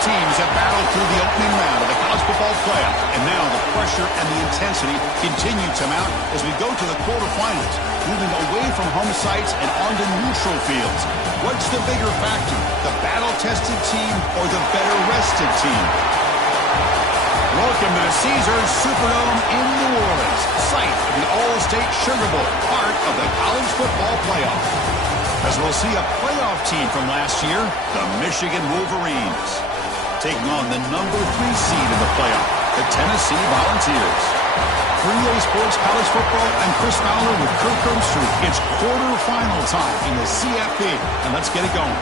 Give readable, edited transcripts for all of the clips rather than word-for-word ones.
teams have battled through the opening round of the college football playoff, and now the pressure and the intensity continue to mount as we go to the quarterfinals, moving away from home sites and onto neutral fields. What's the bigger factor, the battle-tested team or the better-rested team? Welcome to the Caesars Superdome in New Orleans, site of the All-State Sugar Bowl, part of the college football playoff. As we'll see a playoff team from last year, the Michigan Wolverines, taking on the number 3 seed in the playoff, the Tennessee Volunteers. 3A Sports College Football, I'm Chris Fowler with Kirk Herbstreit. It's quarterfinal time in the CFP, and let's get it going.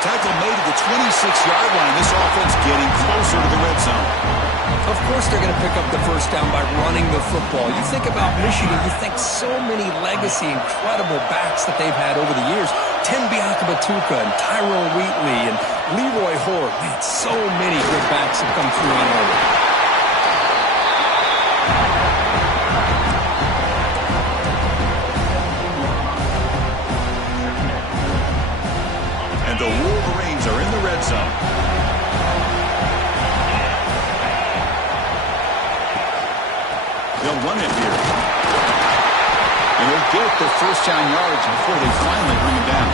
Tackle made at the 26-yard line. This offense getting closer to the red zone. Of course they're going to pick up the first down by running the football. You think about Michigan, you think so many legacy, incredible backs that they've had over the years. Tim Biakabatuka and Tyrone Wheatley and Leroy Horde. Man, so many good backs have come through on over. The Wolverines are in the red zone. They'll run it here. And he'll get the first down yards before they finally bring him down.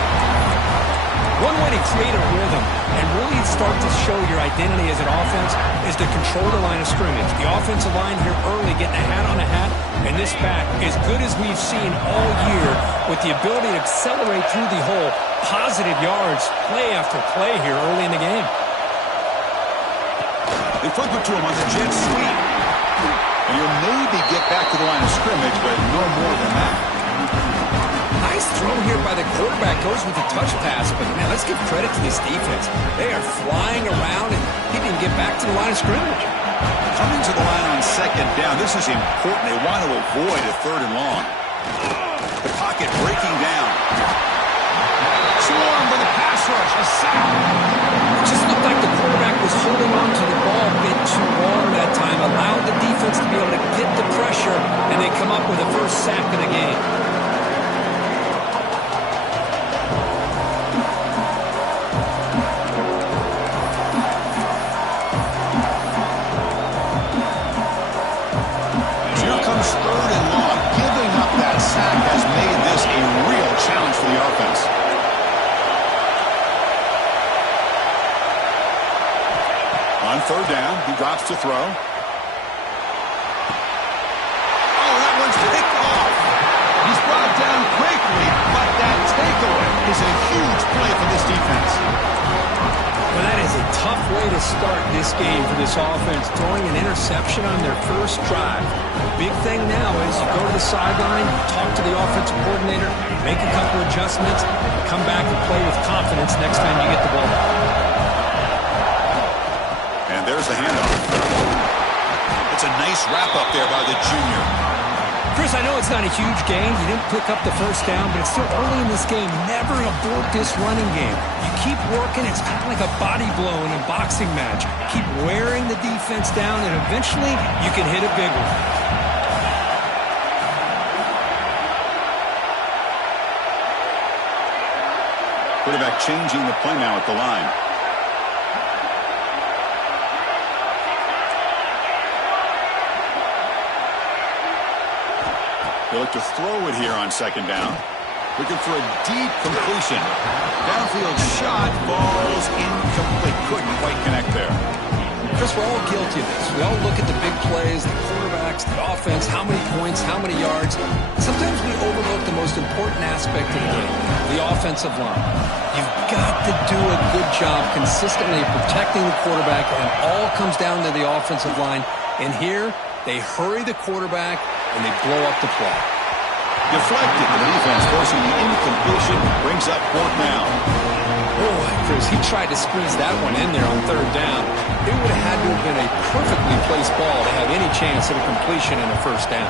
One way to create a rhythm and really start to show your identity as an offense is to control the line of scrimmage. The offensive line here early getting a hat on a hat, and this back, as good as we've seen all year, with the ability to accelerate through the hole, positive yards, play after play here early in the game. They flip it to him on the jet sweep. And he'll maybe get back to the line of scrimmage, but no more than that. Nice throw here by the quarterback. Goes with a touch pass, but man, let's give credit to this defense. They are flying around, and he didn't get back to the line of scrimmage. Coming to the line on second down, this is important. They want to avoid a third and long. The pocket breaking down. Swarm with a pass rush, a sack. It just looked like the quarterback was holding on to the ball a bit too long that time, allowed the defense to be able to get the pressure, and they come up with the first sack of the game. Here comes third and long. Giving up that sack has made this a real challenge for the offense. On third down, he drops to throw. Oh, that one's picked off. He's brought down quickly, but that takeaway is a huge play for this defense. Well, that is a tough way to start this game for this offense, throwing an interception on their first drive. The big thing now is you go to the sideline, talk to the offensive coordinator, make a couple adjustments, and come back and play with confidence next time you get the ball. And there's the handoff. It's a nice wrap-up there by the junior. Chris, I know it's not a huge gain. You didn't pick up the first down, but it's still early in this game. Never abort this running game. You keep working. It's kind of like a body blow in a boxing match. Keep wearing the defense down, and eventually you can hit a big one. Quarterback changing the play now at the line. They look to throw it here on second down. Looking for a deep completion. Downfield shot falls incomplete. Couldn't quite connect there. Chris, we're all guilty of this. We all look at the big plays, the quarterbacks, the offense, how many points, how many yards. Sometimes we overlook the most important aspect of the game, the offensive line. You've got to do a good job consistently protecting the quarterback, and it all comes down to the offensive line. And here, they hurry the quarterback, and they blow up the play. Deflected. The defense forcing the incompletion. Brings up fourth down. Boy, Chris, he tried to squeeze that one in there on third down. It would have had to have been a perfectly placed ball to have any chance at a completion in a first down.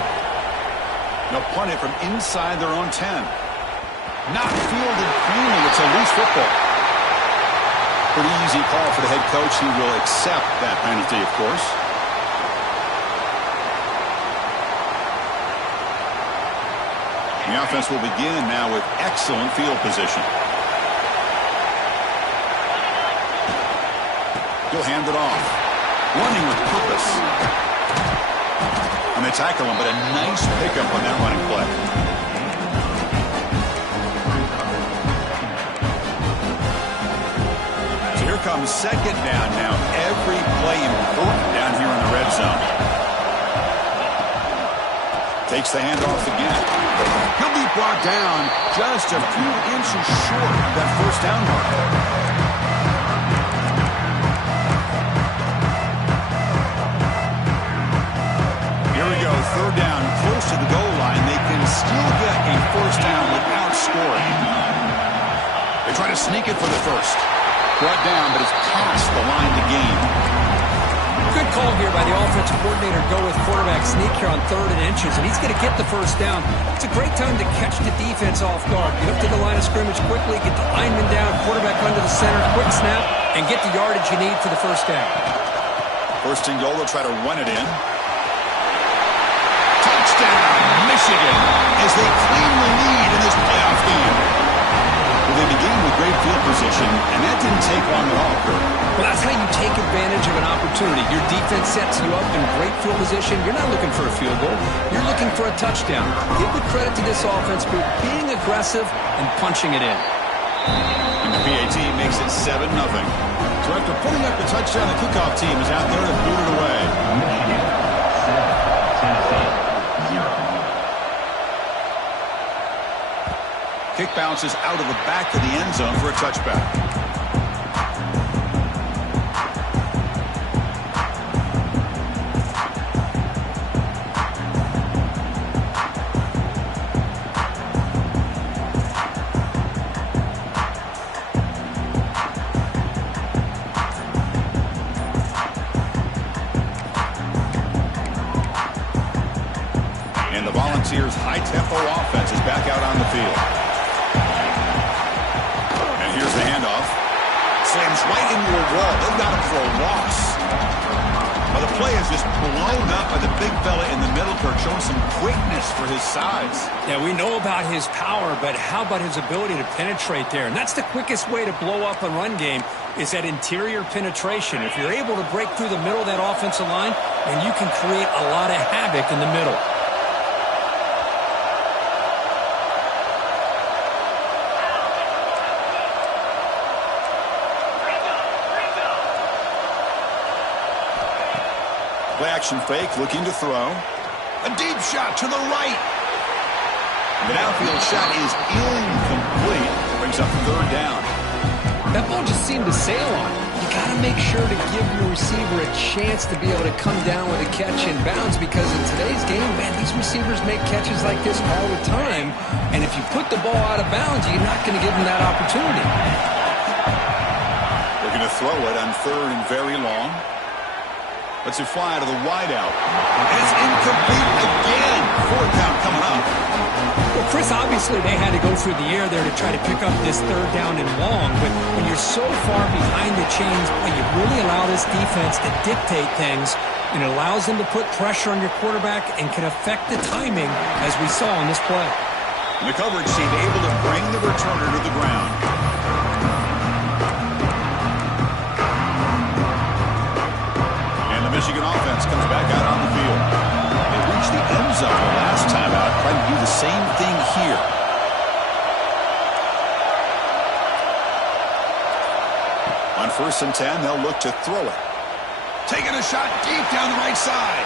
They'll punt it from inside their own 10. Not fielded cleanly. It's a loose football. Pretty easy call for the head coach. He will accept that penalty, of course. The offense will begin now with excellent field position. He'll hand it off. Running with purpose. And they tackle him, but a nice pickup on that running play. So here comes second down now. Every play important down here in the red zone. Takes the handoff again. He'll be brought down just a few inches short of that first down mark. Third down, close to the goal line. They can still get a first down without scoring. They try to sneak it for the first. Brought down, but it's past the line to gain. Good call here by the offensive coordinator. Go with quarterback sneak here on 3rd and inches, and he's going to get the first down. It's a great time to catch the defense off guard. Get up to the line of scrimmage quickly, get the lineman down, quarterback under the center, quick snap, and get the yardage you need for the first down. First and goal, they'll try to run it in. Touchdown, Michigan, as they cleanly lead in this playoff game. Well, they began with great field position, and that didn't take long at all, Kurt. Well, that's how you take advantage of an opportunity. Your defense sets you up in great field position. You're not looking for a field goal. You're looking for a touchdown. Give the credit to this offense for being aggressive and punching it in. And the PAT makes it 7-0. So after putting up the touchdown, the kickoff team is out there to boot it away. Kick bounces out of the back of the end zone for a touchback. And the Volunteers' high-tempo offense is back out on the field. Here's the handoff. Slams right into a wall. They've got him for a loss. Well, the play is just blown up by the big fella in the middle, Kirk, showing some quickness for his size. Yeah, we know about his power, but how about his ability to penetrate there? And that's the quickest way to blow up a run game is that interior penetration. If you're able to break through the middle of that offensive line, then you can create a lot of havoc in the middle. Play action fake, looking to throw. A deep shot to the right. The downfield shot is incomplete. Brings up 3rd down. That ball just seemed to sail on it. You got to make sure to give your receiver a chance to be able to come down with a catch in bounds, because in today's game, man, these receivers make catches like this all the time. And if you put the ball out of bounds, you're not going to give them that opportunity. Looking to throw it on 3rd and very long. Lets it fly to the wideout. And it's incomplete again. 4th down coming up. Well, Chris, obviously they had to go through the air there to try to pick up this 3rd down and long. But when you're so far behind the chains, you really allow this defense to dictate things. And it allows them to put pressure on your quarterback and can affect the timing, as we saw in this play. And the coverage seemed able to bring the returner to the ground. Michigan offense comes back out on the field. They reached the end zone the last time out, trying to same thing here. On 1st and 10, they'll look to throw it. Taking a shot deep down the right side.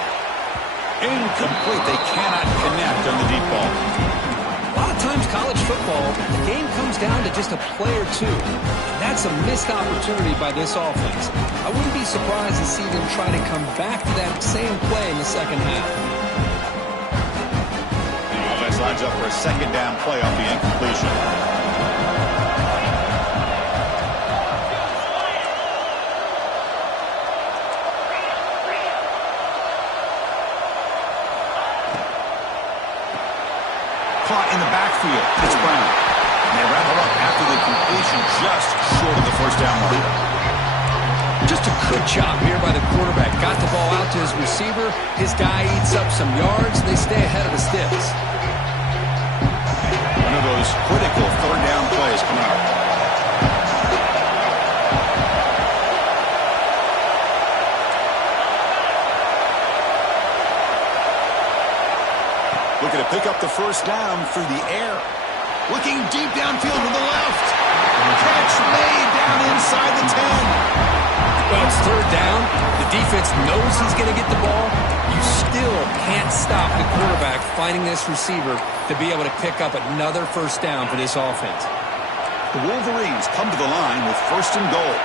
Incomplete. They cannot connect on the deep ball. A lot of times college football, the game comes down to just a play or two. That's a missed opportunity by this offense. I wouldn't be surprised to see them try to come back to that same play in the second half. The offense lines up for a second down play off the incompletion. Caught in the backfield. It's Brown. And they wrap it up after the completion just short of the first down mark. Just a good job here by the quarterback. Got the ball out to his receiver. His guy eats up some yards, and they stay ahead of the sticks. One of those critical third down plays coming up. Looking to pick up the first down through the air. Looking deep downfield to the left. Catch made down inside the 10. Well, it's third down. The defense knows he's going to get the ball. You still can't stop the quarterback finding this receiver to be able to pick up another first down for this offense. The Wolverines come to the line with 1st and goal.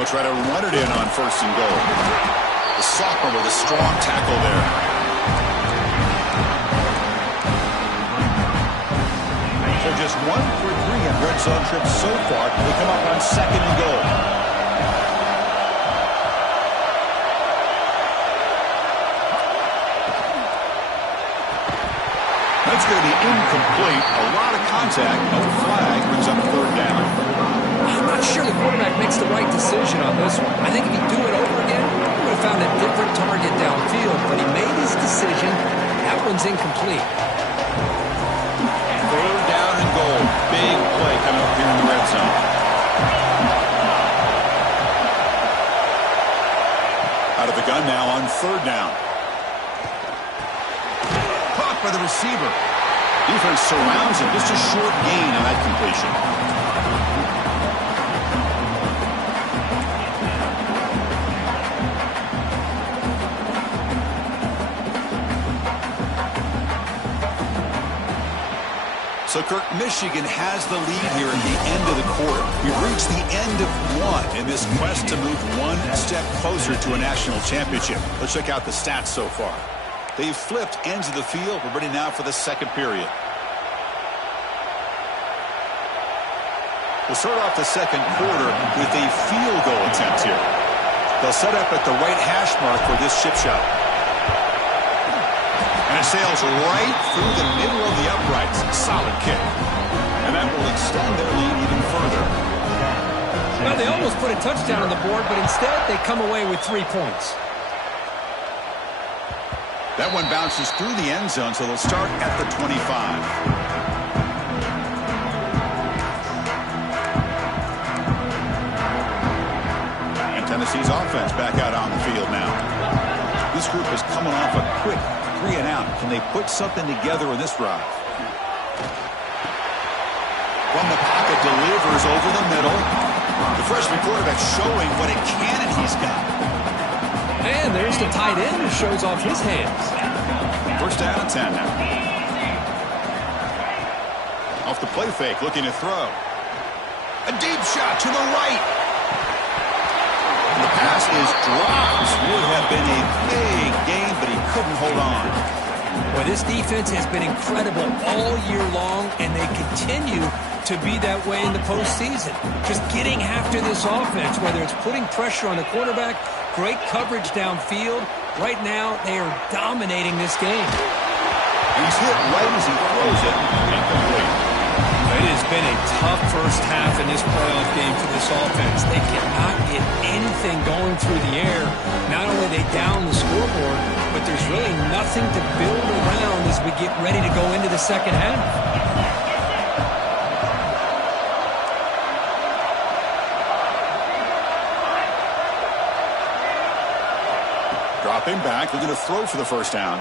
They'll try to run it in on 1st and goal. The sophomore with a strong tackle there. So just 1 for 3 in red zone trips so far. They come up on 2nd and goal. That's going to be incomplete. A lot of contact. No flag. Brings up 3rd down. I'm not sure the quarterback makes the right decision on this one. I think if he'd do it over again, he would have found a different target downfield, but he made his decision. That one's incomplete. 3rd down and goal. Big play coming up here in the red zone. Out of the gun now on 3rd down. Caught by the receiver. Defense surrounds him. Just a short gain on that completion. So, Kirk, Michigan has the lead here at the end of the quarter. We've reached the end of one in this quest to move one step closer to a national championship. Let's check out the stats so far. They've flipped ends of the field. We're ready now for the second period. We'll start off the second quarter with a field goal attempt here. They'll set up at the right hash mark for this chip shot. And it sails right through the middle of the uprights. Solid kick. And that will extend their lead even further. Well, they almost put a touchdown on the board, but instead they come away with 3 points. That one bounces through the end zone, so they'll start at the 25. And Tennessee's offense back out on the field now. This group is coming off a quick 3 and out. Can they put something together in this drive? From the pocket, delivers over the middle. The freshman quarterback showing what a cannon he's got. And there's the tight end who shows off his hands. First down and 10 now. Off the play fake, looking to throw. A deep shot to the right. And the pass is dropped. Would have been a big game, but he couldn't hold on. Well, this defense has been incredible all year long, and they continue to be that way in the postseason. Just getting after this offense, whether it's putting pressure on the quarterback, great coverage downfield. Right now, they are dominating this game. He's hit right as he throws it. Incomplete. It has been a tough first half in this playoff game for this offense. They cannot get anything going through the air. Not only are they down the scoreboard, but there's really nothing to build around as we get ready to go into the second half. Dropping back, looking to throw for the first down.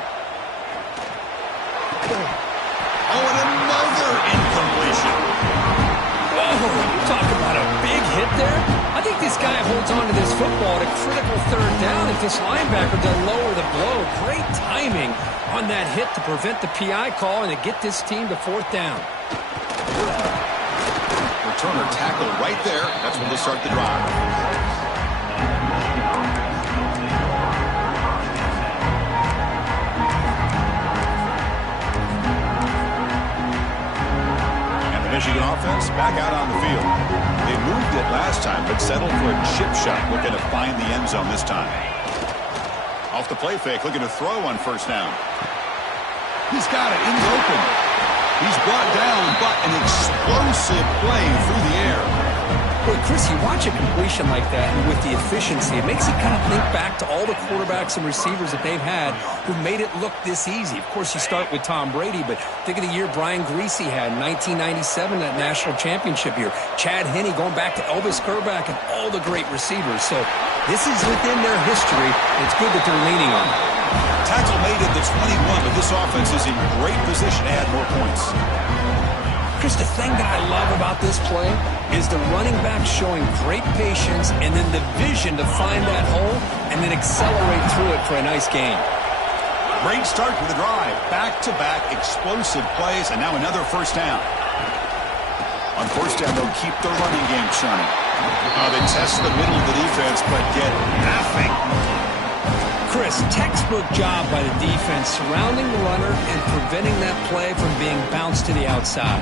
Oh, and another incompletion. Whoa, talk about a big hit there. I think this guy holds on to this football at a critical third down if this linebacker doesn't lower the blow. Great timing on that hit to prevent the PI call and to get this team to fourth down. Returner tackle right there. That's when they start the drive. Michigan offense back out on the field. They moved it last time, but settled for a chip shot, looking to find the end zone this time. Off the play fake, looking to throw on first down. He's got it in the open. He's brought down, but an explosive play through the air. Boy, Chris, you watch a completion like that, and with the efficiency, it makes you kind of think back to all the quarterbacks and receivers that they've had who made it look this easy. Of course, you start with Tom Brady, but think of the year Brian Griese had in 1997, that national championship year. Chad Henne going back to Elvis Grbac and all the great receivers. So this is within their history, and it's good that they're leaning on it. Tackle made at the 21, but this offense is in great position to add more points. Chris, the thing that I love about this play is the running back showing great patience and then the vision to find that hole and then accelerate through it for a nice gain. Great start to the drive. Back-to-back explosive plays, and now another first down. On first down, they'll keep their running game churning. They test the middle of the defense, but get nothing. Chris, textbook job by the defense surrounding the runner and preventing that play from being bounced to the outside.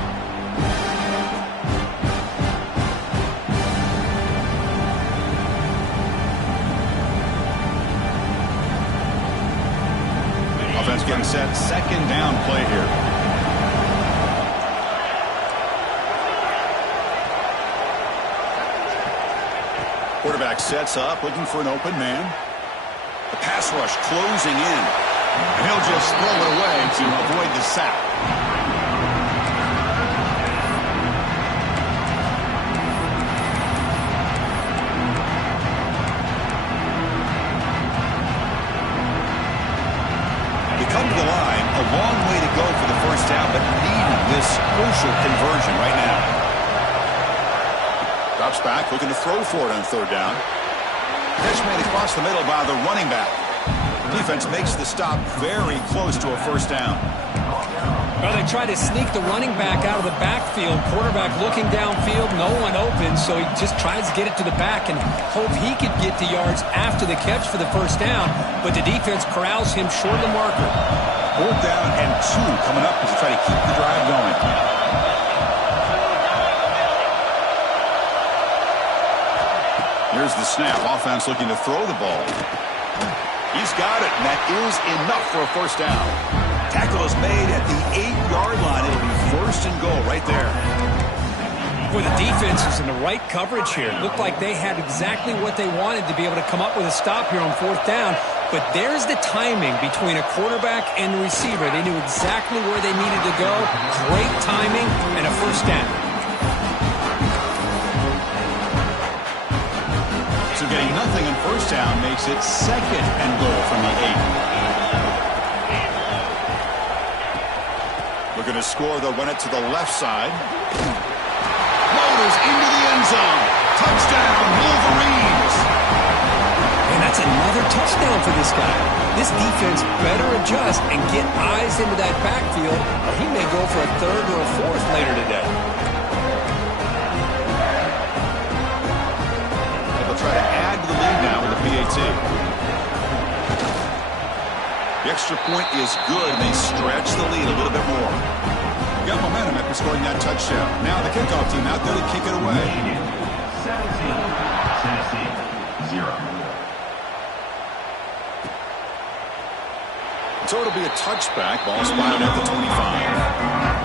Offense getting set. Second down play here. Quarterback sets up, looking for an open man. The pass rush closing in. And he'll just throw it away to avoid the sack. They come to the line. A long way to go for the first down, but needing this crucial conversion right now. Drops back, looking to throw for it on third down. Catch made across the middle by the running back. The defense makes the stop very close to a first down. Well, they try to sneak the running back out of the backfield. Quarterback looking downfield, no one open, so he just tries to get it to the back and hope he could get the yards after the catch for the first down, but the defense corrals him short of the marker. 4th down and 2 coming up as they try to keep the drive going. Here's the snap. Offense looking to throw the ball. He's got it, and that is enough for a first down. Tackle is made at the 8-yard line. It'll be first and goal right there. Boy, the defense is in the right coverage here. It looked like they had exactly what they wanted to be able to come up with a stop here on 4th down. But there's the timing between a quarterback and the receiver. They knew exactly where they needed to go. Great timing and a first down. So getting nothing on first down makes it second and goal from the 8. Looking to score, they'll run it to the left side. Floaters into the end zone. Touchdown, Wolverines. And that's another touchdown for this guy. This defense better adjust and get eyes into that backfield, or he may go for a third or a fourth later today. Try to add to the lead now with the PAT. The extra point is good, and they stretch the lead a little bit more. Got momentum after scoring that touchdown. Now the kickoff team out there to kick it away. 17, Tennessee, 0. So it'll be a touchback. Ball spotted at the 25.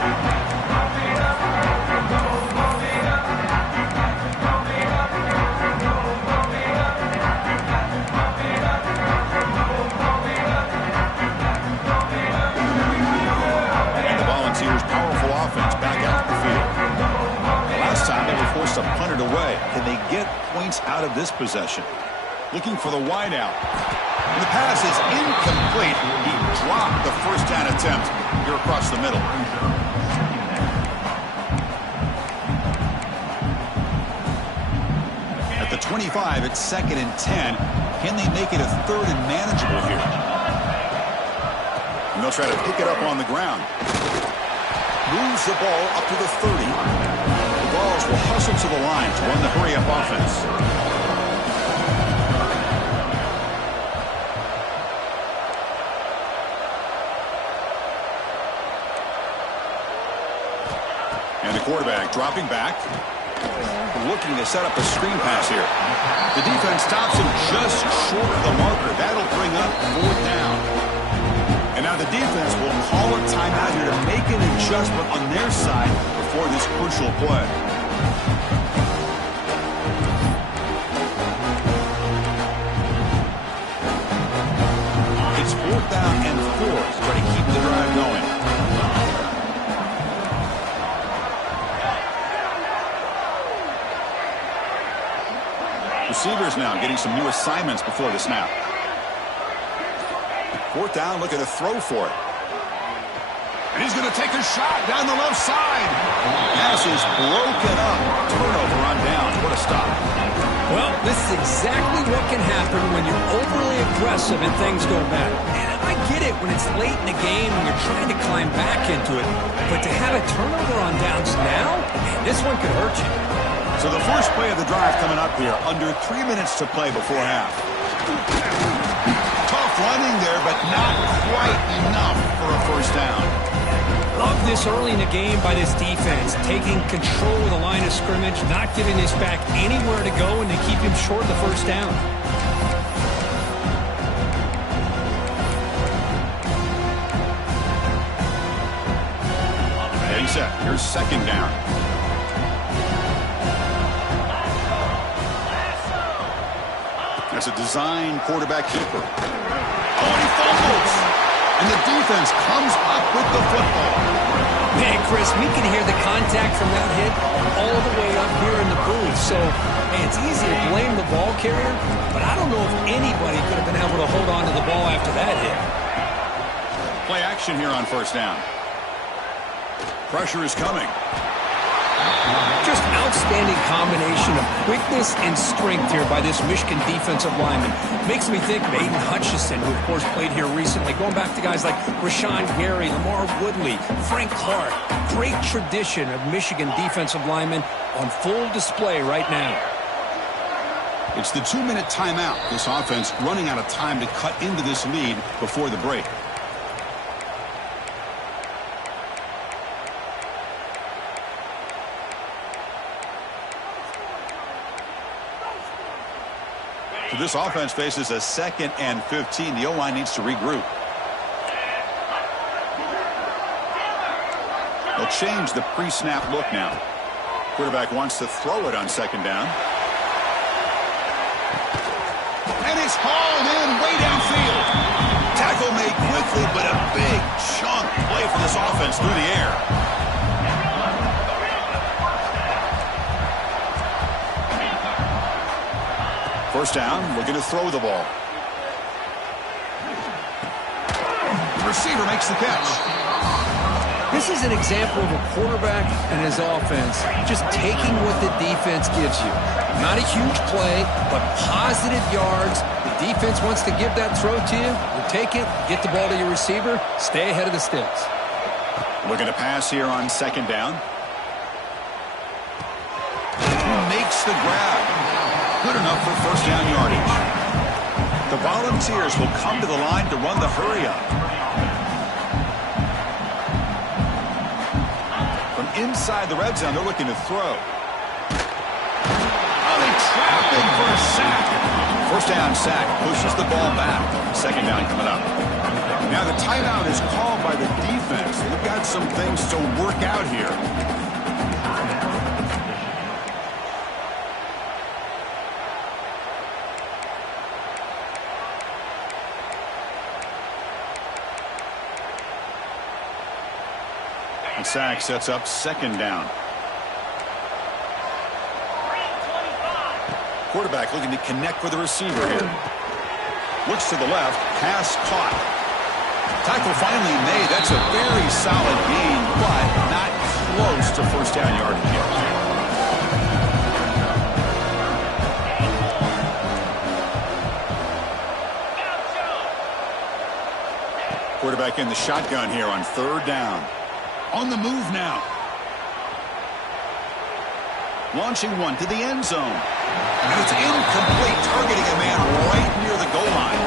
Powerful offense back out the field. Last time they were forced to punt it away. Can they get points out of this possession? Looking for the wide out. And the pass is incomplete. He dropped the a first down attempt here across the middle. At the 25, it's 2nd and 10. Can they make it a 3rd and manageable here? And they'll try to pick it up on the ground. Moves the ball up to the 30. The Vols will hustle to the line to run the hurry-up offense. And the quarterback dropping back, looking to set up a screen pass here. The defense stops him just short of the marker. That'll bring up 4th down. And now the defense will call a timeout here to make an adjustment on their side before this crucial play. It's 4th down and 4 to try to keep the drive going. Receivers now getting some new assignments before the snap. 4th down, looking to throw for it. And he's going to take a shot down the left side. Pass is broken up. Turnover on down. What a stop. Well, this is exactly what can happen when you're overly aggressive and things go bad. And I get it when it's late in the game and you're trying to climb back into it. But to have a turnover on downs now, man, this one could hurt you. So the first play of the drive coming up here, under 3 minutes to play before half. Tough running there, but not quite enough for a first down. Love this early in the game by this defense, taking control of the line of scrimmage, not giving this back anywhere to go, and to keep him short of the first down. Getting set. Here's 2nd down. That's a design quarterback keeper. Oh, and he fumbles. And the defense comes up with the football. Man, Chris, we can hear the contact from that hit all the way up here in the booth. So, man, it's easy to blame the ball carrier, but I don't know if anybody could have been able to hold on to the ball after that hit. Play action here on first down. Pressure is coming. Just outstanding combination of quickness and strength here by this Michigan defensive lineman. Makes me think of Aiden Hutchinson, who, of course, played here recently. Going back to guys like Rashawn Gary, Lamar Woodley, Frank Clark. Great tradition of Michigan defensive linemen on full display right now. It's the 2-minute timeout. This offense running out of time to cut into this lead before the break. So this offense faces a 2nd and 15. The O-line needs to regroup. They'll change the pre-snap look now. Quarterback wants to throw it on 2nd down. And it's hauled in way downfield. Tackle made quickly, but a big chunk play for this offense through the air. First down, looking to throw the ball. The receiver makes the catch. This is an example of a quarterback and his offense just taking what the defense gives you. Not a huge play, but positive yards. The defense wants to give that throw to you. You take it, get the ball to your receiver, stay ahead of the sticks. Looking to pass here on 2nd down. Makes the grab. Good enough for first down yardage. The Volunteers will come to the line to run the hurry-up. From inside the red zone, they're looking to throw. Oh, they trap him for a sack. First down sack, pushes the ball back. 2nd down coming up. Now the timeout is called by the defense. They've got some things to work out here. And sack sets up 2nd down. Quarterback looking to connect with the receiver here. Looks to the left, pass caught. Tackle finally made. That's a very solid gain, but not close to first down yardage yet. Quarterback in the shotgun here on third down. On the move now. Launching one to the end zone. And it's incomplete, targeting a man right near the goal line.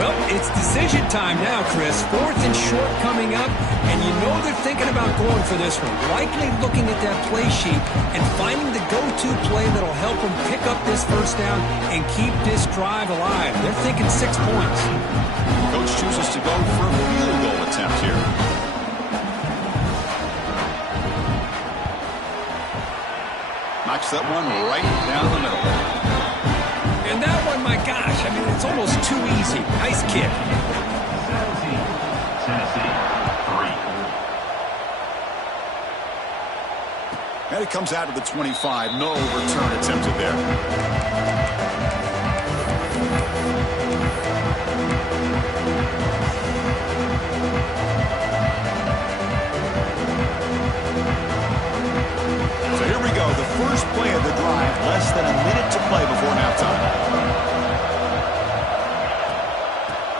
Well, it's decision time now, Chris. 4th and short coming up, and you know they're thinking about going for this one. Likely looking at that play sheet and finding the go-to play that'll help them pick up this first down and keep this drive alive. They're thinking 6 points. Coach chooses to go for a field goal attempt here. Knocks that one right down the middle. And that one, my gosh, I mean, it's almost too easy. Nice kick. 17, Tennessee, 3. And it comes out of the 25. No return attempted there. So here we go. The first play of the drive. Less than a minute to play before halftime.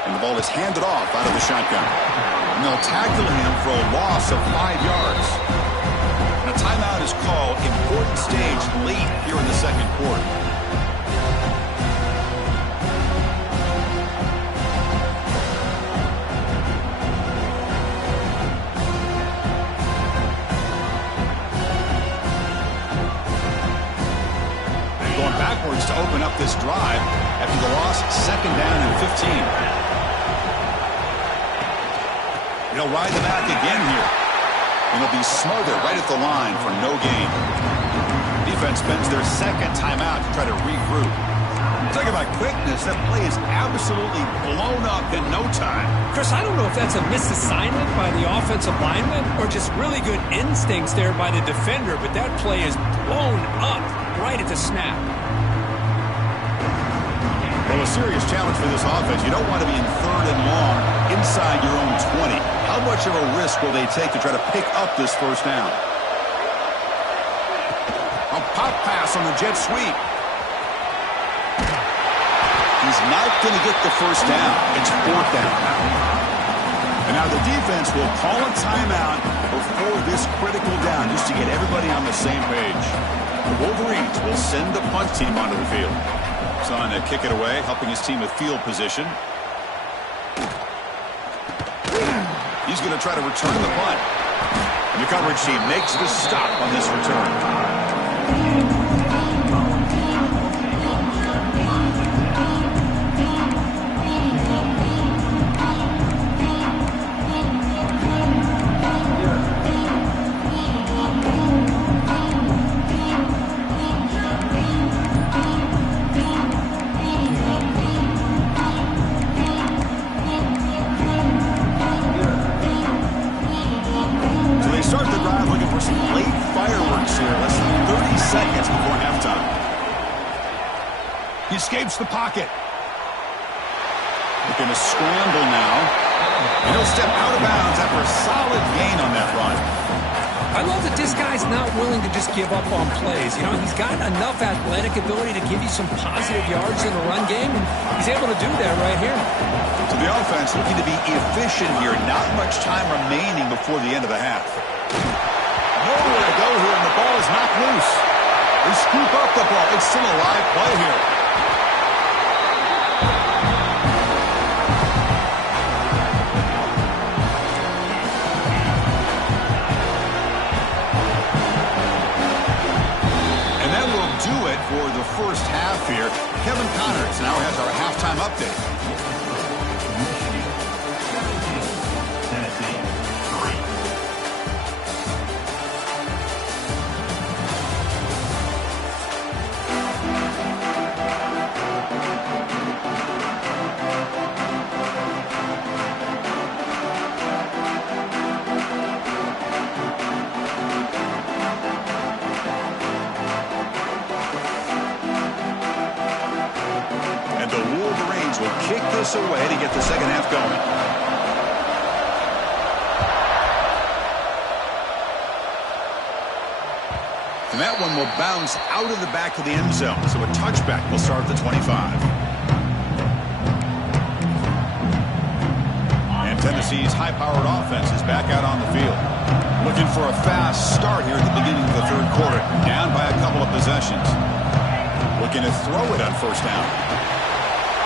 And the ball is handed off out of the shotgun. And they'll tackle him for a loss of 5 yards. And a timeout is called. Important stage late here in the second quarter. Going backwards to open up this drive after the loss, 2nd down and 15. He'll ride the back again here. And he'll be smothered right at the line for no gain. Defense spends their 2nd timeout to try to regroup. Talk about quickness. That play is absolutely blown up in no time. Chris, I don't know if that's a misassignment by the offensive lineman or just really good instincts there by the defender, but that play is blown up right at the snap. Well, a serious challenge for this offense. You don't want to be in 3rd and long inside your own 20. How much of a risk will they take to try to pick up this first down? A pop pass on the jet sweep. He's not going to get the first down. It's 4th down. And now the defense will call a timeout before this critical down just to get everybody on the same page. The Wolverines will send the punt team onto the field. Son to kick it away, helping his team with field position. He's going to try to return the punt. And the coverage team makes the stop on this return. He escapes the pocket. Looking to scramble now. And he'll step out of bounds after a solid gain on that run. I love that this guy's not willing to just give up on plays. You know, he's got enough athletic ability to give you some positive yards in the run game, and he's able to do that right here. So the offense looking to be efficient here. Not much time remaining before the end of the half. Nowhere to go here, and the ball is knocked loose. They scoop up the ball. It's still a live play here. For the first half here, Kevin Connors now has our halftime update. Tennessee, 3. Will kick this away to get the second half going. And that one will bounce out of the back of the end zone. So a touchback will start at the 25. And Tennessee's high-powered offense is back out on the field. Looking for a fast start here at the beginning of the third quarter. Down by a couple of possessions. Looking to throw it on first down.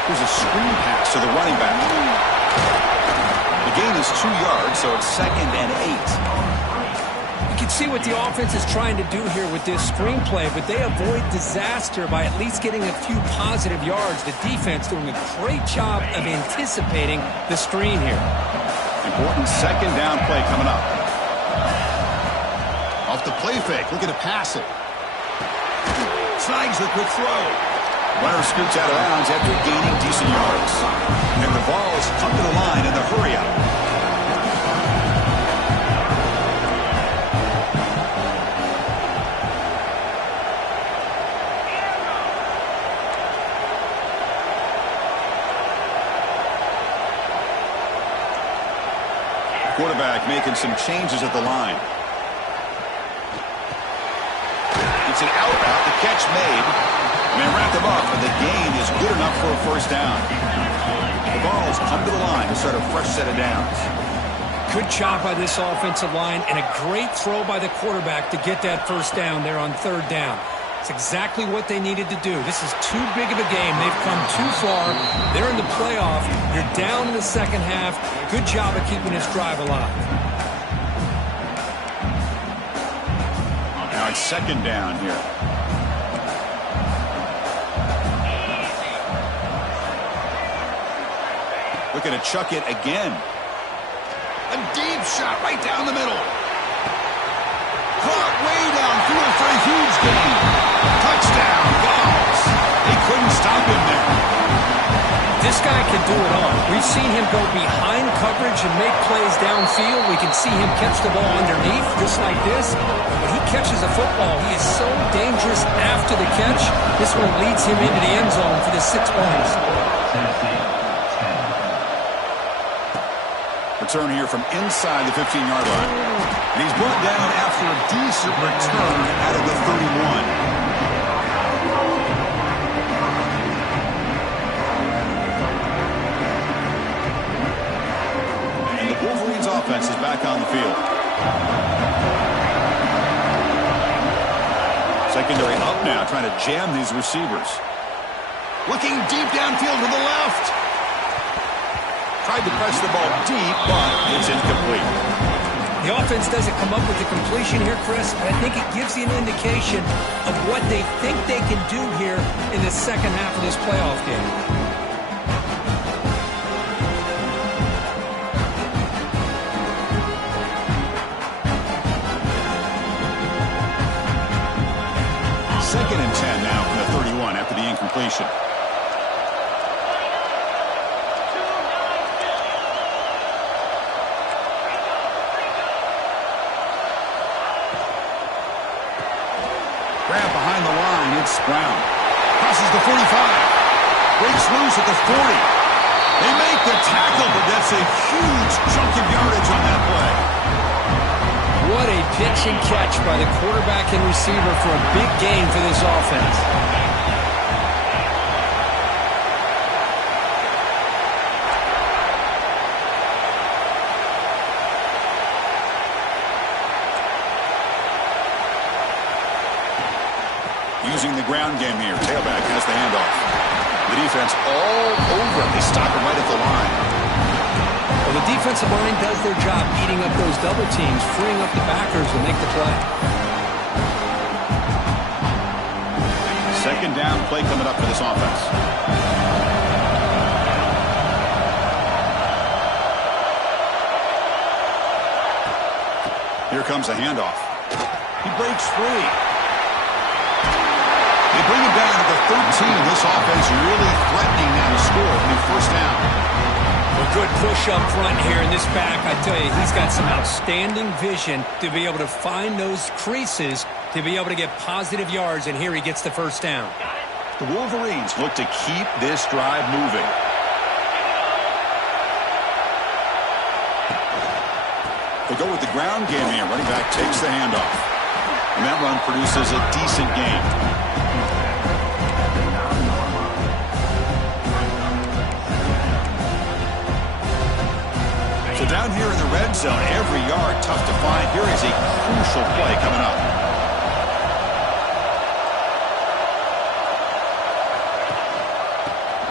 Here's a screen pass to the running back. The gain is 2 yards, so it's 2nd and 8. You can see what the offense is trying to do here with this screenplay, but they avoid disaster by at least getting a few positive yards. The defense doing a great job of anticipating the screen here. Important second down play coming up. Off the play fake, looking to pass it. Snags the quick throw. Runner scoots out of bounds after gaining decent yards. And the ball's up to the line in the hurry up. Quarterback making some changes at the line. It's an out route. The catch made. And they wrap them up, but the gain is good enough for a first down. The ball's come to the line to start a fresh set of downs. Good job by this offensive line and a great throw by the quarterback to get that first down there on third down. It's exactly what they needed to do. This is too big of a game. They've come too far. They're in the playoff. You're down in the second half. Good job of keeping this drive alive. Now it's second down here. Looking to chuck it again. A deep shot right down the middle. Caught way downfield for a huge gain. Touchdown, Vols. They couldn't stop him there. This guy can do it all. We've seen him go behind coverage and make plays downfield. We can see him catch the ball underneath, just like this. When he catches a football, he is so dangerous after the catch. This one leads him into the end zone for the 6 points. Return here from inside the 15-yard line. And he's brought down after a decent return out of the 31. And the Wolverines' offense is back on the field. Secondary up now, trying to jam these receivers. Looking deep downfield to the left. Tried to press the ball deep, but it's incomplete. The offense doesn't come up with the completion here, Chris, but I think it gives you an indication of what they think they can do here in the second half of this playoff game. Second and 10 now from the 31 after the incompletion. Grab behind the line, it's Brown. Crosses the 45. Breaks loose at the 40. They make the tackle, but that's a huge chunk of yardage on that play. What a pitch and catch by the quarterback and receiver for a big gain for this offense. Using the ground game here. Tailback has the handoff. The defense all over him. They stop him right at the line. Well, the defensive line does their job eating up those double teams, freeing up the backers to make the play. Second down play coming up for this offense. Here comes the handoff. He breaks free. They bring him down to the 13. This offense really threatening now to score on first down. A good push up front here in this back. I tell you, he's got some outstanding vision to be able to find those creases to be able to get positive yards, and here he gets the first down. The Wolverines look to keep this drive moving. They go with the ground game here. Running back takes the handoff. And that run produces a decent gain. So down here in the red zone, every yard tough to find. Here is a crucial play coming up.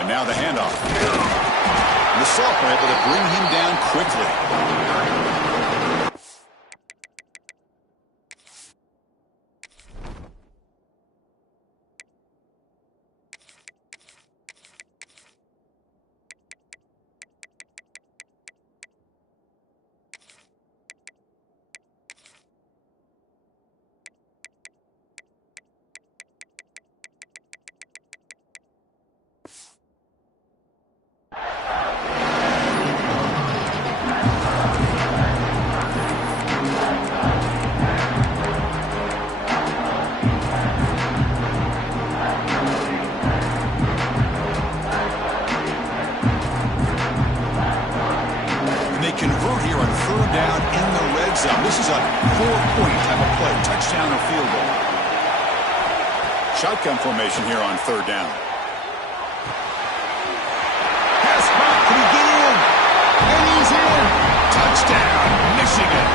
And now the handoff. And the sophomore able to bring him down quickly. Convert here on third down in the red zone. This is a 4-point type of play, touchdown or field goal. Shotgun formation here on third down. Pass back, can he get in? And he's in. Touchdown, Michigan.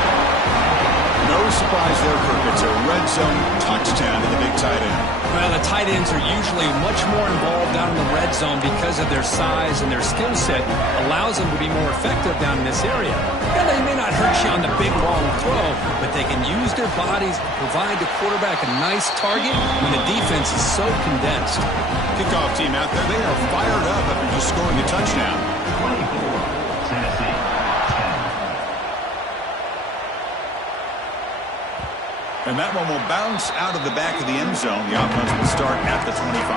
No surprise there, Kirk. It's a red zone touchdown to the big tight end. Well, the tight ends are usually much more involved down in the red zone because of their size and their skill set allows them to be more effective down in this area. Yeah, they may not hurt you on the big, long throw, but they can use their bodies to provide the quarterback a nice target when the defense is so condensed. Kickoff team out there, they are fired up after just scoring a touchdown. 24, Tennessee. And that one will bounce out of the back of the end zone. The offense will start at the 25.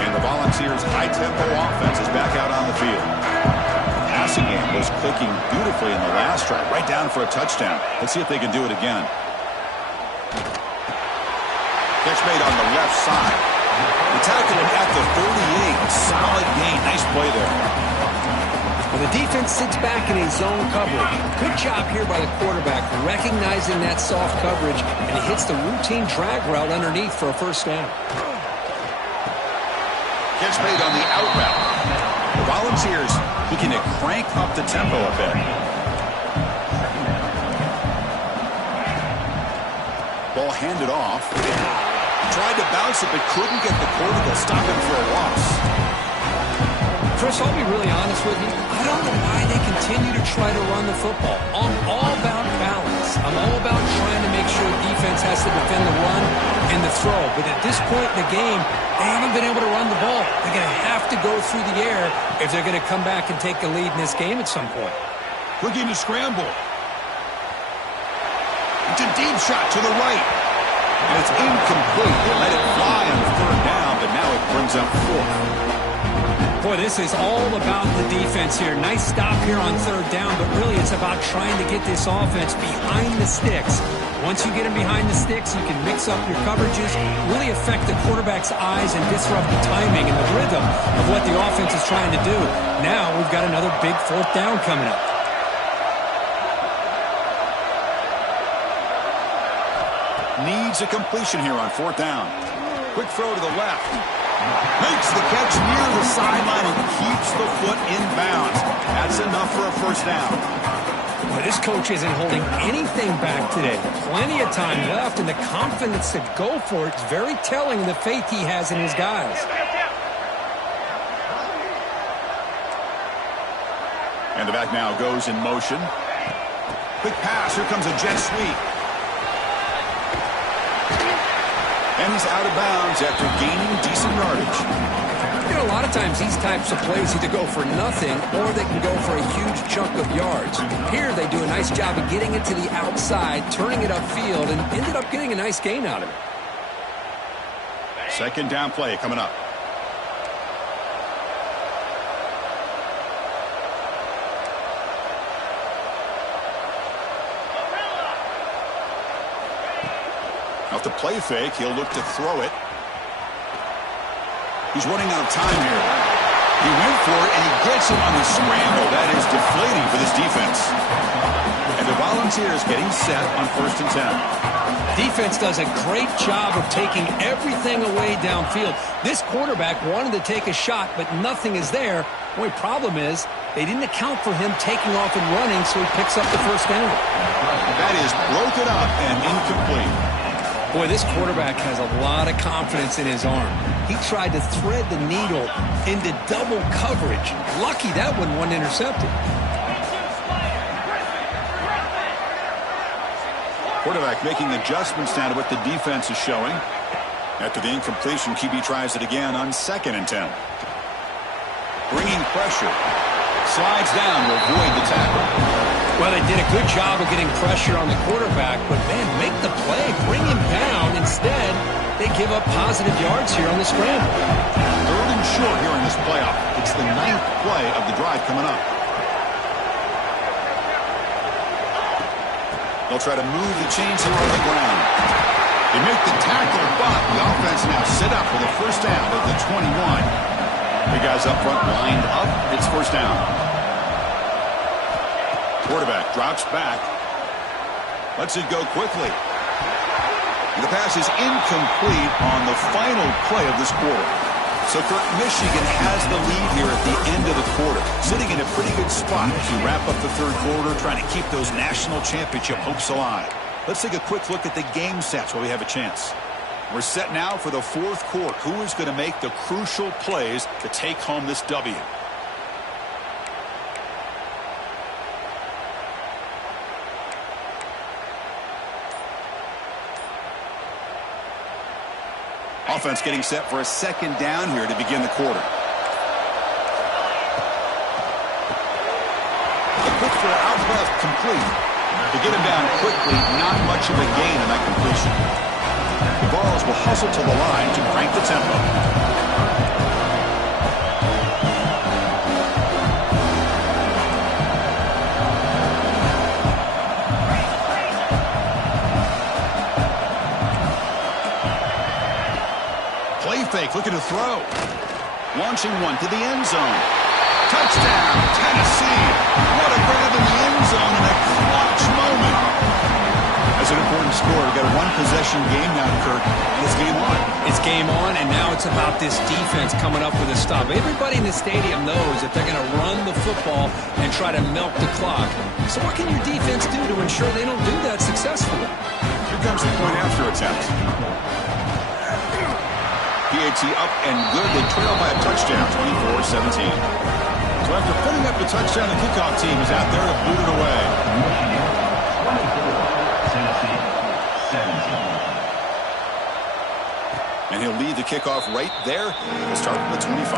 And the Volunteers' high-tempo offense is back out on the field. The passing game was clicking beautifully in the last drive, right down for a touchdown. Let's see if they can do it again. Catch made on the left side. They tackle him at the 38. Solid gain. Nice play there. Well, the defense sits back in a zone coverage. Good job here by the quarterback, recognizing that soft coverage, and he hits the routine drag route underneath for a first down. Catch made on the out route. The Volunteers looking to crank up the tempo a bit. Ball handed off. Tried to bounce it, but couldn't get the quarter to stop him for a loss. Chris, I'll be really honest with you. I don't know why they continue to try to run the football. I'm all about balance. I'm all about trying to make sure the defense has to defend the run and the throw. But at this point in the game, they haven't been able to run the ball. They're going to have to go through the air if they're going to come back and take the lead in this game at some point. Looking to scramble. It's a deep shot to the right. And it's incomplete. They let it fly on the third down, but now it brings up fourth. Boy, this is all about the defense here. Nice stop here on third down, but really it's about trying to get this offense behind the sticks. Once you get them behind the sticks, you can mix up your coverages, really affect the quarterback's eyes and disrupt the timing and the rhythm of what the offense is trying to do. Now we've got another big fourth down coming up. Needs a completion here on fourth down. Quick throw to the left. Makes the catch near the sideline and keeps the foot in bounds. That's enough for a first down. Well, this coach isn't holding anything back today. Plenty of time left, and the confidence to go for it is very telling of the faith he has in his guys. And the back now goes in motion. Quick pass. Here comes a jet sweep. And he's out of bounds after gaining decent yardage. You know, a lot of times these types of plays either go for nothing or they can go for a huge chunk of yards. Here they do a nice job of getting it to the outside, turning it upfield, and ended up getting a nice gain out of it. Second down play coming up. Off the play fake, he'll look to throw it. He's running out of time here. He went for it, and he gets him on the scramble. That is deflating for this defense. And the Volunteers getting set on 1st and 10. Defense does a great job of taking everything away downfield. This quarterback wanted to take a shot, but nothing is there. The only problem is they didn't account for him taking off and running, so he picks up the 1st down. That is broken up and incomplete. Boy, this quarterback has a lot of confidence in his arm. He tried to thread the needle into double coverage. Lucky that one wasn't intercepted. Quarterback making adjustments now to what the defense is showing. After the incompletion, QB tries it again on 2nd and 10. Bringing pressure. Slides down to avoid the tackle. Well, they did a good job of getting pressure on the quarterback, but, man, make the play. Bring him down. Instead, they give up positive yards here on the scramble. 3rd and short here in this playoff. It's the 9th play of the drive coming up. They'll try to move the chains here on the ground. They make the tackle, but the offense now set up for the 1st down at the 21. The guys up front lined up. It's 1st down. Quarterback drops back. Lets it go quickly. The pass is incomplete on the final play of this quarter. So Kirk, Michigan has the lead here at the end of the quarter, sitting in a pretty good spot as we wrap up the 3rd quarter, trying to keep those national championship hopes alive. Let's take a quick look at the game sets while we have a chance. We're set now for the 4th quarter. Who is going to make the crucial plays to take home this W? Offense getting set for a 2nd down here to begin the quarter. The quick throw out left complete. To get him down quickly, not much of a gain on that completion. The Vols will hustle to the line to crank the tempo. Fake, looking to throw. Launching one to the end zone. Touchdown, Tennessee. What a grab in the end zone in a clutch moment. That's an important score. We've got a 1-possession game now, Kirk. And it's game on. It's game on, and now it's about this defense coming up with a stop. Everybody in the stadium knows that they're going to run the football and try to milk the clock. So what can your defense do to ensure they don't do that successfully? Here comes the point after attempt. PAT up and good. They trail by a touchdown, 24-17. So after putting up the touchdown, the kickoff team is out there to boot it away. Tennessee, 17. And he'll lead the kickoff right there. We'll start from the 25.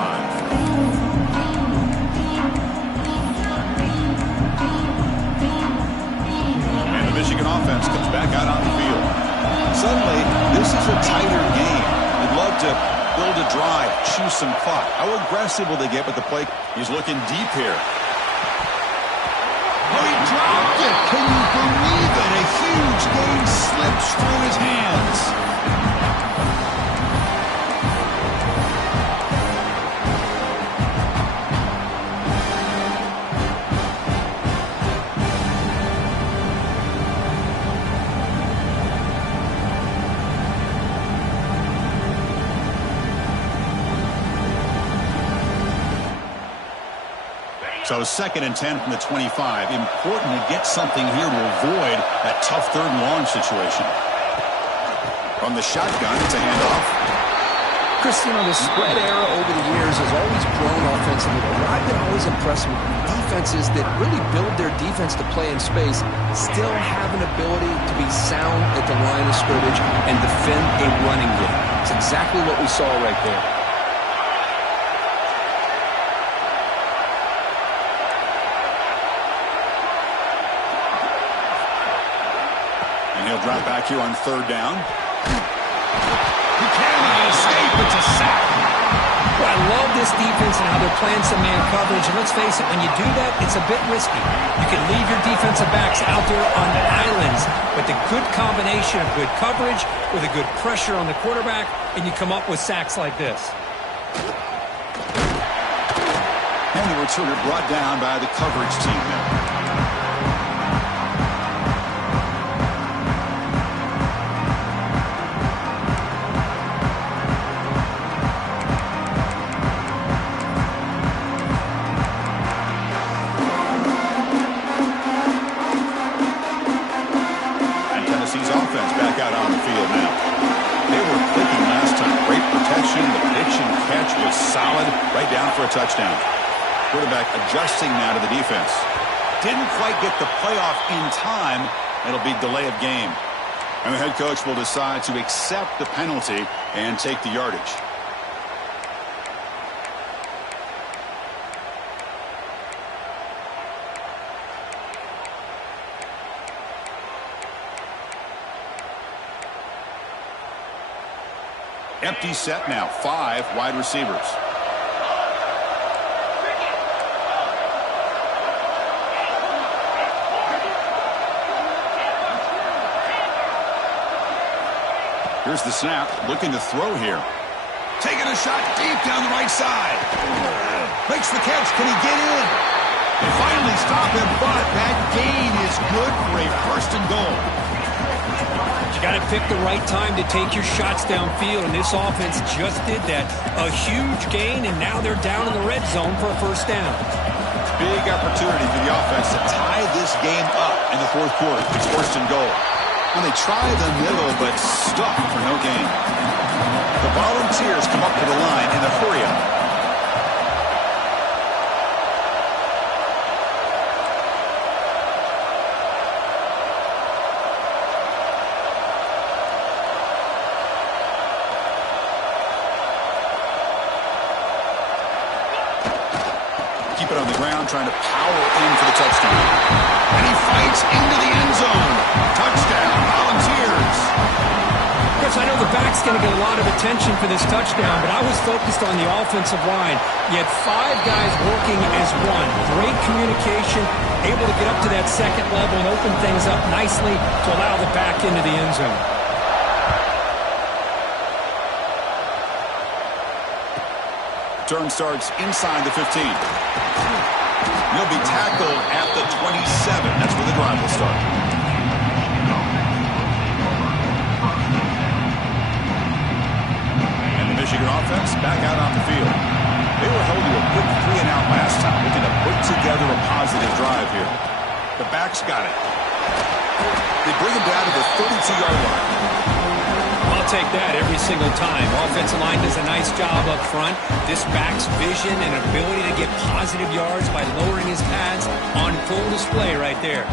And the Michigan offense comes back out on the field. Suddenly, this is a tighter game. They'd love to build a drive, choose some clock. How aggressive will they get with the play? He's looking deep here. Oh, he dropped it. Can you believe it? A huge gain slips through his hands. So 2nd and 10 from the 25. Important to get something here to avoid that tough 3rd and long situation. From the shotgun, it's a handoff. Chris, the spread era over the years has always grown offensively. But I've been always impressed with defenses that really build their defense to play in space, still have an ability to be sound at the line of scrimmage and defend a running game. It's exactly what we saw right there. He'll drop back here on 3rd down. He cannot escape. It's a sack. Well, I love this defense and how they're playing some man coverage. And let's face it, when you do that, it's a bit risky. You can leave your defensive backs out there on the islands, but the good combination of good coverage with a good pressure on the quarterback, and you come up with sacks like this. And the returner brought down by the coverage team now. for a touchdown. Quarterback adjusting now to the defense. Didn't quite get the playoff in time. It'll be delay of game. And the head coach will decide to accept the penalty and take the yardage. Empty set now. 5 wide receivers. Here's the snap, looking to throw here. Taking a shot deep down the right side. Makes the catch. Can he get in? They finally stop him, but that gain is good for a first and goal. You got to pick the right time to take your shots downfield, and this offense just did that. A huge gain, and now they're down in the red zone for a first down. Big opportunity for the offense to tie this game up in the fourth quarter. It's first and goal. And they try the middle, but stuck for no gain. The Volunteers come up to the line in a hurry-up. Keep it on the ground, trying to power in for the touchdown. And he fights into the end zone. Touchdown, Volunteers. Chris, I know the back's going to get a lot of attention for this touchdown, but I was focused on the offensive line. You had 5 guys working as one. Great communication, able to get up to that second level and open things up nicely to allow the back into the end zone. Turn starts inside the 15. He'll be tackled at the 27. That's where the drive will start. And the Michigan offense back out on the field. They were held to a quick 3-and-out last time, looking to put together a positive drive here. The back's got it. They bring him down to the 32-yard line. I'll take that every single time. Offensive line does a nice job up front. This back's vision and ability to get positive yards by lowering his pads on full display right there.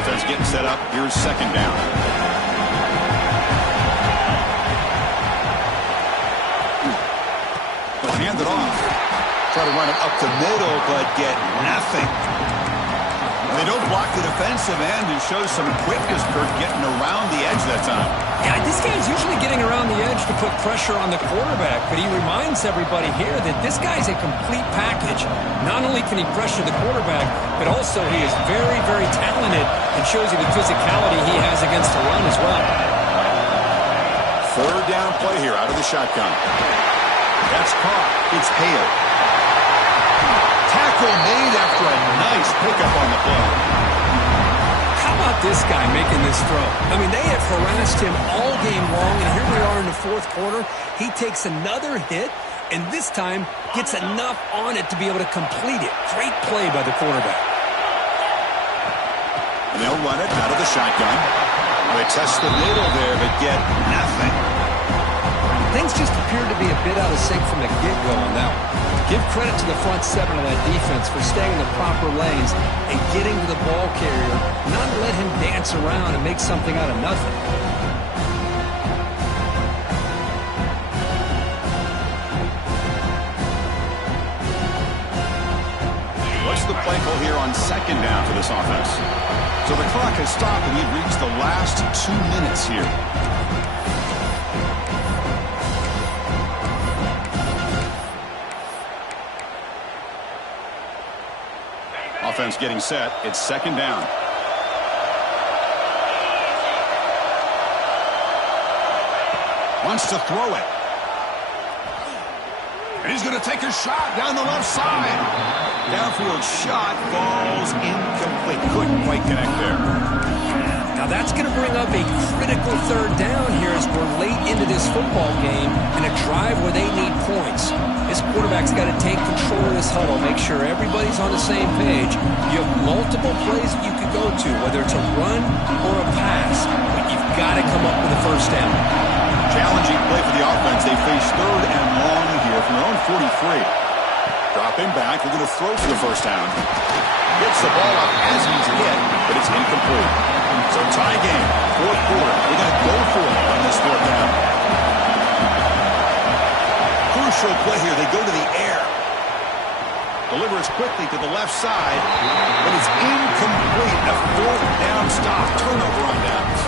Offense getting set up. Here's second down. But hand it off. Try to run it up the middle, but get nothing. They don't block the defensive end, who shows some quickness, Kurt, getting around the edge that time. Yeah, this guy's usually getting around the edge to put pressure on the quarterback, but he reminds everybody here that this guy's a complete package. Not only can he pressure the quarterback, but also he is very, very talented and shows you the physicality he has against the run as well. Third down play here out of the shotgun. That's caught. It's Hale. Tackle made after a nice pickup on the play. How about this guy making this throw? I mean, they have harassed him all game long, and here we are in the fourth quarter. He takes another hit, and this time gets enough on it to be able to complete it. Great play by the quarterback. And they'll run it out of the shotgun. They test the middle there, but get nothing. Things just appeared to be a bit out of sync from the get-go on that one. Give credit to the front 7 of that defense for staying in the proper lanes and getting to the ball carrier, not to let him dance around and make something out of nothing. What's the play call here on second down for this offense? So the clock has stopped, and we've reached the last 2 minutes here. Offense getting set. It's second down. Wants to throw it. And he's going to take a shot down the left side. Downfield shot falls incomplete. Couldn't quite connect there. Now that's going to bring up a critical third down here as we're late into this football game and a drive where they need points. This quarterback's got to take control of this huddle, make sure everybody's on the same page. You have multiple plays that you could go to, whether it's a run or a pass, but you've got to come up with a first down. Challenging play for the offense. They face third and long here from their own 43. Dropping back. They're going to throw for the first down. Gets the ball up as he's hit, but it's incomplete. So tie game, fourth quarter. They're going to go for it on this fourth down. Crucial play here. They go to the air. Delivers quickly to the left side, but it's incomplete. A fourth down stop. Turnover on downs.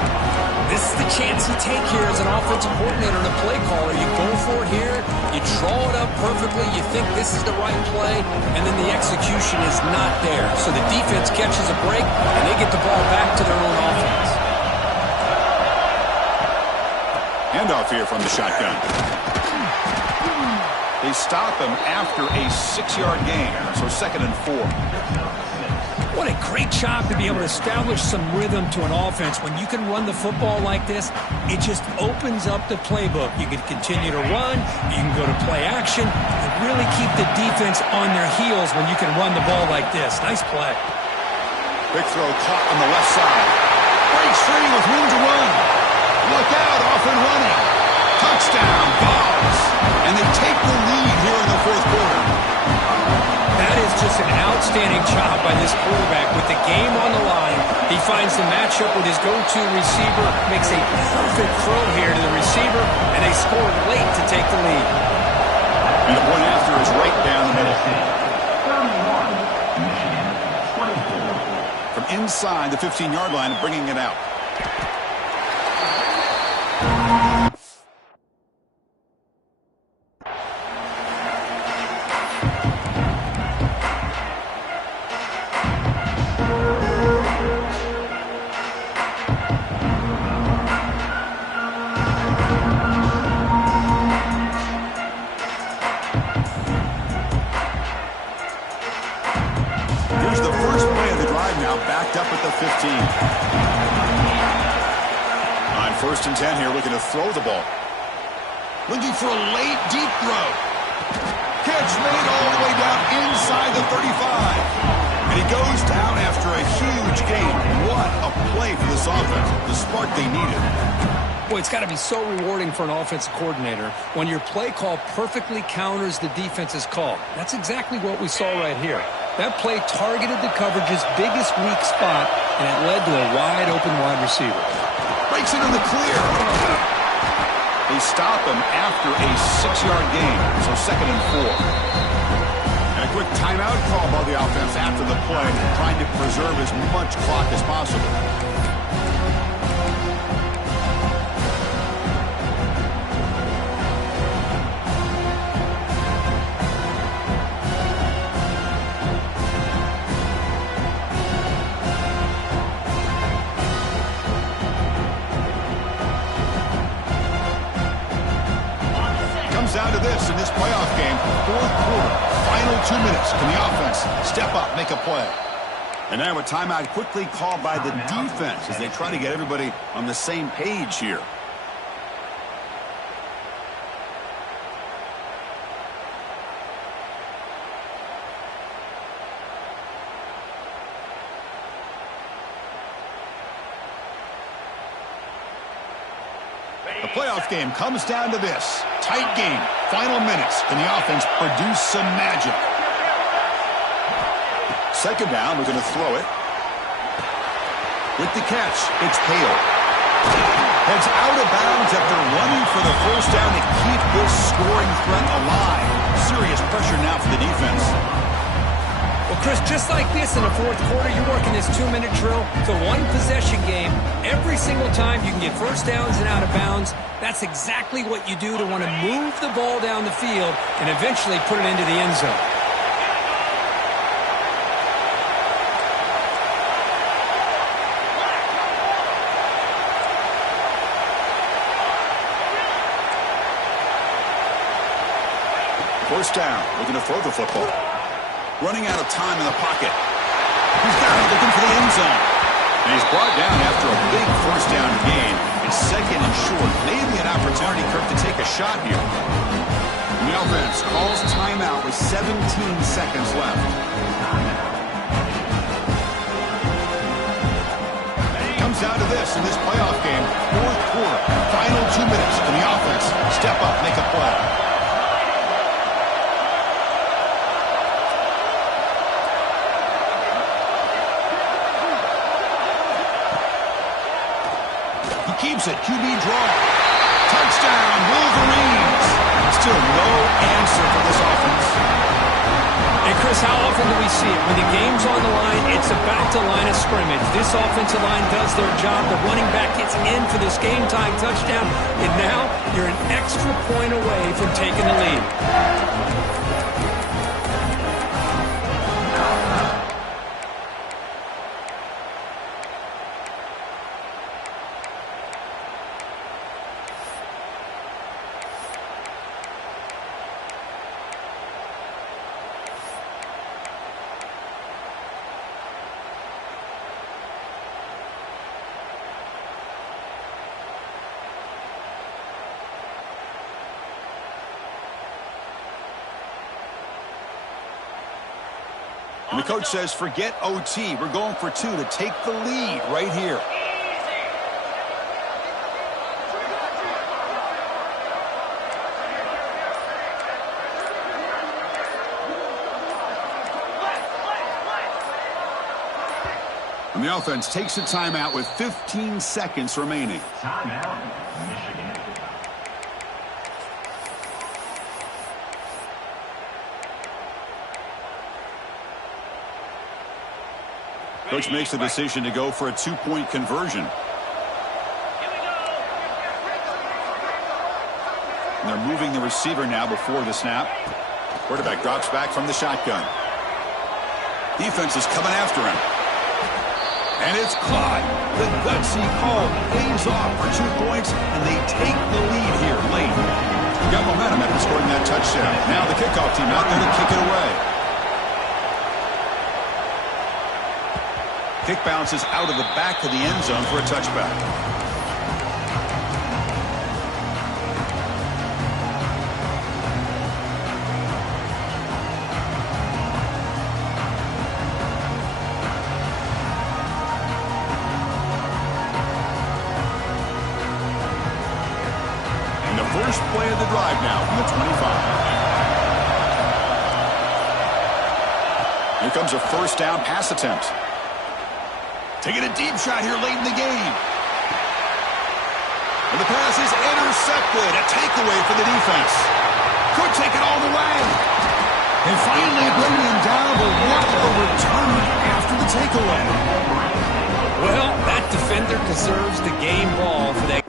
This is the chance you take here as an offensive coordinator and a play caller. You go for it here, you draw it up perfectly, you think this is the right play, and then the execution is not there. So the defense catches a break, and they get the ball back to their own offense. Handoff here from the shotgun. They stop him after a 6-yard gain, so 2nd and 4. What a great job to be able to establish some rhythm to an offense. When you can run the football like this, it just opens up the playbook. You can continue to run, you can go to play action, and really keep the defense on their heels when you can run the ball like this. Nice play. Quick throw caught on the left side. Breaks free with room to run. Look out, off and running. Touchdown, Vols. And they take the lead here in the fourth quarter. That is just an outstanding job by this quarterback. With the game on the line, he finds the matchup with his go-to receiver, makes a perfect throw here to the receiver, and they score late to take the lead. And the point after is right down the middle. 31, Michigan, 24. From inside the 15-yard line, bringing it out. Here's the first play of the drive now, backed up at the 15. On 1st and 10 here, looking to throw the ball. Looking for a late, deep throw. Catch made all the way down inside the 35. And he goes down after a huge gain. What a play for this offense. The spark they needed. Boy, it's got to be so rewarding for an offensive coordinator when your play call perfectly counters the defense's call. That's exactly what we saw right here. That play targeted the coverage's biggest weak spot, and it led to a wide-open wide receiver. Breaks into the clear. They stop him after a 6-yard gain, so 2nd and 4. And a quick timeout call by the offense after the play, trying to preserve as much clock as possible. Down to this in this playoff game, fourth quarter, final 2 minutes. Can the offense step up, make a play? And now a timeout quickly called by the defense as they try to get everybody on the same page here. The playoff game comes down to this. Tight game, final minutes. Can the offense produce some magic? 2nd down, we're going to throw it. With the catch, it's Hale. Heads out of bounds after running for the first down to keep this scoring threat alive. Serious pressure now for the defense. Well, Chris, just like this in the fourth quarter, you're working this 2-minute drill. It's a one-possession game. Every single time you can get first downs and out of bounds. That's exactly what you do to want to move the ball down the field and eventually put it into the end zone. First down, looking to throw the football. Running out of time in the pocket. He's got it, looking for the end zone. And he's brought down after a big first down gain. It's 2nd and short. Maybe an opportunity, Kirk, to take a shot here. And the offense calls timeout with 17 seconds left. comes down to this in this playoff game. Fourth quarter, final 2 minutes. Can the offense step up, make a play? He keeps it. QB draw. Touchdown, Wolverines. Still no answer for this offense. And Chris, how often do we see it? When the game's on the line, it's about the line of scrimmage. This offensive line does their job. The running back gets in for this game-time touchdown, and now you're an extra point away from taking the lead. And the coach says, forget OT. We're going for 2 to take the lead right here. And the offense takes a timeout with 15 seconds remaining. Timeout, Michigan. Coach makes the decision to go for a 2-point conversion. And they're moving the receiver now before the snap. Quarterback drops back from the shotgun. Defense is coming after him. And it's caught. The gutsy call pays off for 2 points, and they take the lead here late. Got momentum after scoring that touchdown. Now the kickoff team out there to kick it away. Kick bounces out of the back of the end zone for a touchback. And the first play of the drive now from the 25. Here comes a first down pass attempt. Taking a deep shot here late in the game. And the pass is intercepted. A takeaway for the defense. Could take it all the way. They finally bring him down, but what a return after the takeaway. Well, that defender deserves the game ball for that.